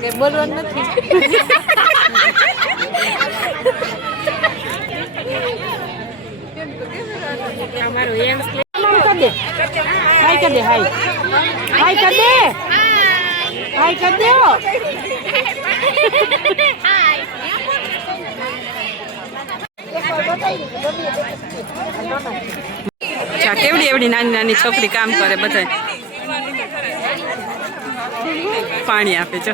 કઈ બોલવાનું નથી. અમારું એમ કર દે, હાય કર દે, હાય હાય કર દે, હાય કર દે. કેવડી એવડી નાની નાની છોકરી કામ કરે, બધા પાણી આપે છે.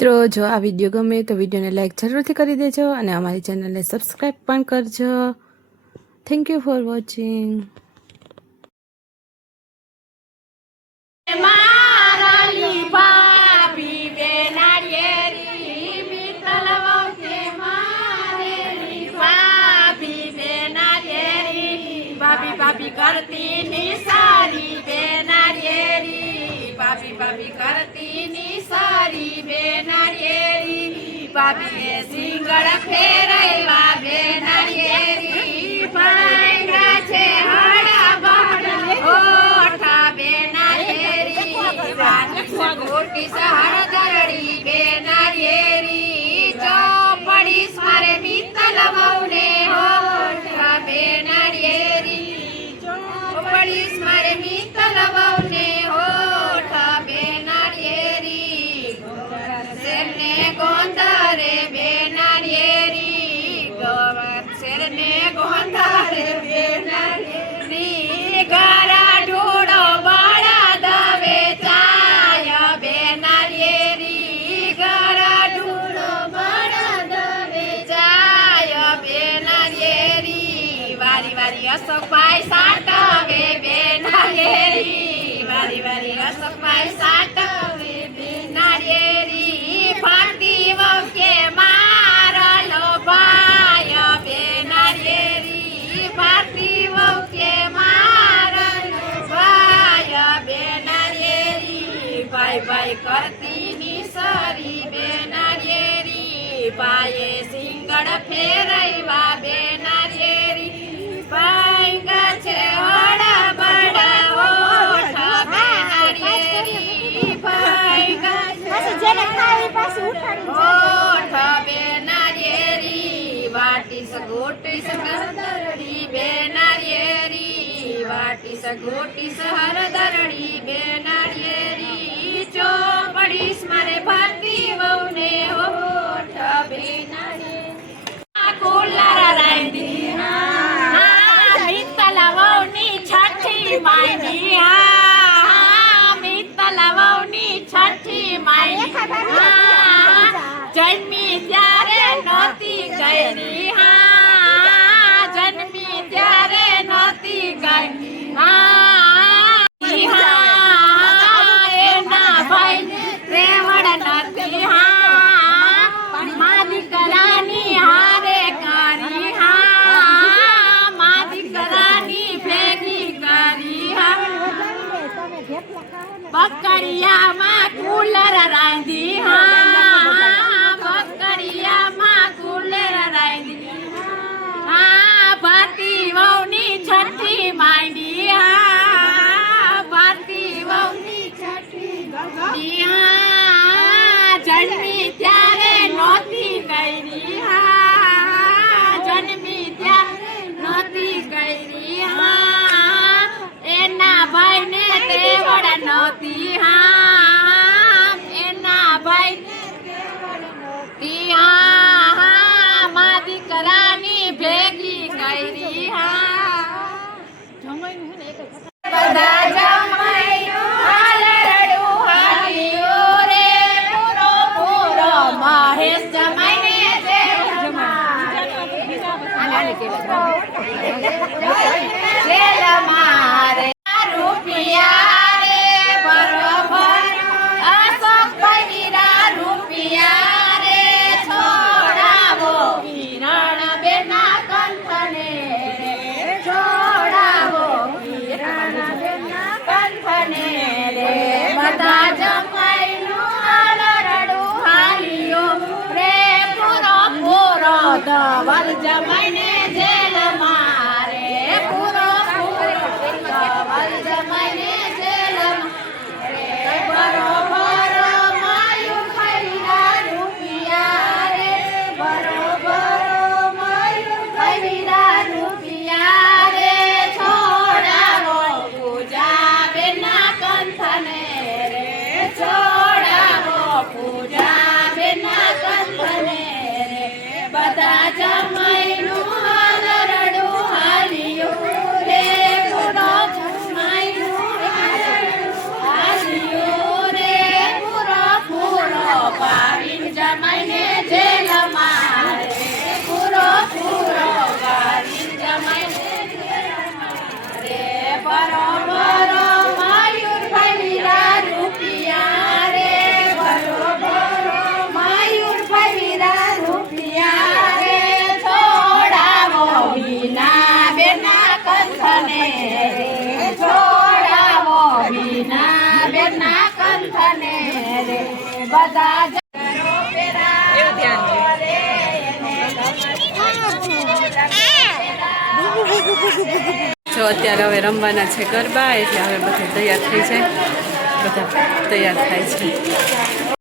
મિત્રો જો આ વિડીયો ગમે તો વિડીયોને લાઈક જરૂરથી કરી દેજો અને અમારી ચેનલને સબસ્ક્રાઈબ પણ કરજો. Thank you for watching. ભાભી કરતી ની સારી બેનાળિયેરી, ભાભી ભાભી કરતી ની સારી બેનાળિયેરી, ભાભીએ સિંગળ ફેરવ્યા બેનાળિયેરી, ભાંગા છે હળા બળ ઓઠા બેનાળિયેરી, ખોટી હળદરડી બેનાળિયેરી, ચોપડીસ મારે મિત્તલ વહુને ઓઠા બેનાળિયેરી, ચોપડીસ મારે મિત્તલ વહુને ઓઠા બેનાળિયેરી, શેરને ગોંધારે બેનાળિયેરી, શેરને ગોંધારે બેનાળિયેરી, ગારા ઢોળો બાળા દવે ચાય બેનાળિયેરી, ગારા ઢોળો બાળા દવે ચાય બેનાળિયેરી, વારી વારી અશોકભાઈ સાટવે બેનાળિયેરી, વારી વારી અશોકભાઈ સાટવે બેનાળિયેરી, ફાટી વખે મારલો ભાય બેનાળિયેરી, ફાટી વખે મારલો ભાય બેનાળિયેરી, ભાઈ ભાઈ કરતી ની સરી બેનાળિયેરી, ભાઈએ સિંગળ ફેરવ્યા બેનાળિયેરી, ભાંગા છે હળા બળા ઓઠા બેનાળિયેરી, ભાંગા છે ઓઠા બેનાળિયેરી, વાટીસ ગોટીસ હરદરડી બેનાળિયેરી, વાટીસ ગોટીસ હરદરડી બેનાળિયેરી, ચોપડીસ મારે ભાતી વહુને ઓઠા બેનાળિયેરી, કુલારા રાંધી મિત્તલ વહુની છઠ્ઠી માંડી, મિત્તલ વહુની છઠ્ઠી માંડી, જન્મી ત્યારે નહોતી ગયરી, જન્મી ત્યારે નહોતી ગઈ, એના ભાઈ રેવડ નથી, મા દીકરાની હારે કરી, મા દીકરાની ભેગી કરી, બકરિયામાં કુલર રાંધી, બકરિયામાં કુલર રાંધી, ભાતી વહુની છઠ્ઠી માંડી, ભાતી વહુની છઠ્ઠી જન્મી ત્યારે નહોતી ગયરી, જન્મી ત્યારે નહોતી ગયરી, એના ભાઈને ત્રેવડ નહોતી, એના ભાઈને ત્રેવડ નહોતી, મા દીકરાની ભેગી કરી, બધા જમાઈનું હાલરડું હાલ્યું રે, પૂરો પૂરો મહેશ જમાઈને જેલ મારે રૂપિયા રે બરોબર, અશોકભાઈ રૂપિયા રે, છોડાવો કિરણ બેના કંઠને રે, છોડાવો કિરણ બેના કંઠને રે, બધા જમાઈનું હાલરડું હાલ્યું રે, પૂરો પૂરો ધવલ જમાઈને જેલ મારે, પૂરો પૂરો ધવલ જમાઈને જેલ મારે, બરોબર માયું ખરીદા રૂપિયા રે, બરોબર માયું ખરીદા રૂપિયા રે, છોડાવો પૂજા બેના કંઠને રે, છોડાવો પૂજા બેના કંઠને રે, બધા જમાઈનું બરોબર મયુરભાઈ વીરા રૂપિયા રે બરોબર મયુરભાઈ વીરા રૂપિયા રે છોડાવો વિના બેના કંઠને રે છોડાવો વિના બેના કંઠને રે બધા જો અત્યારે હવે રમવાના છે ગરબા એટલે હવે બધા તૈયાર થઈ જાય બધા તૈયાર થાય છે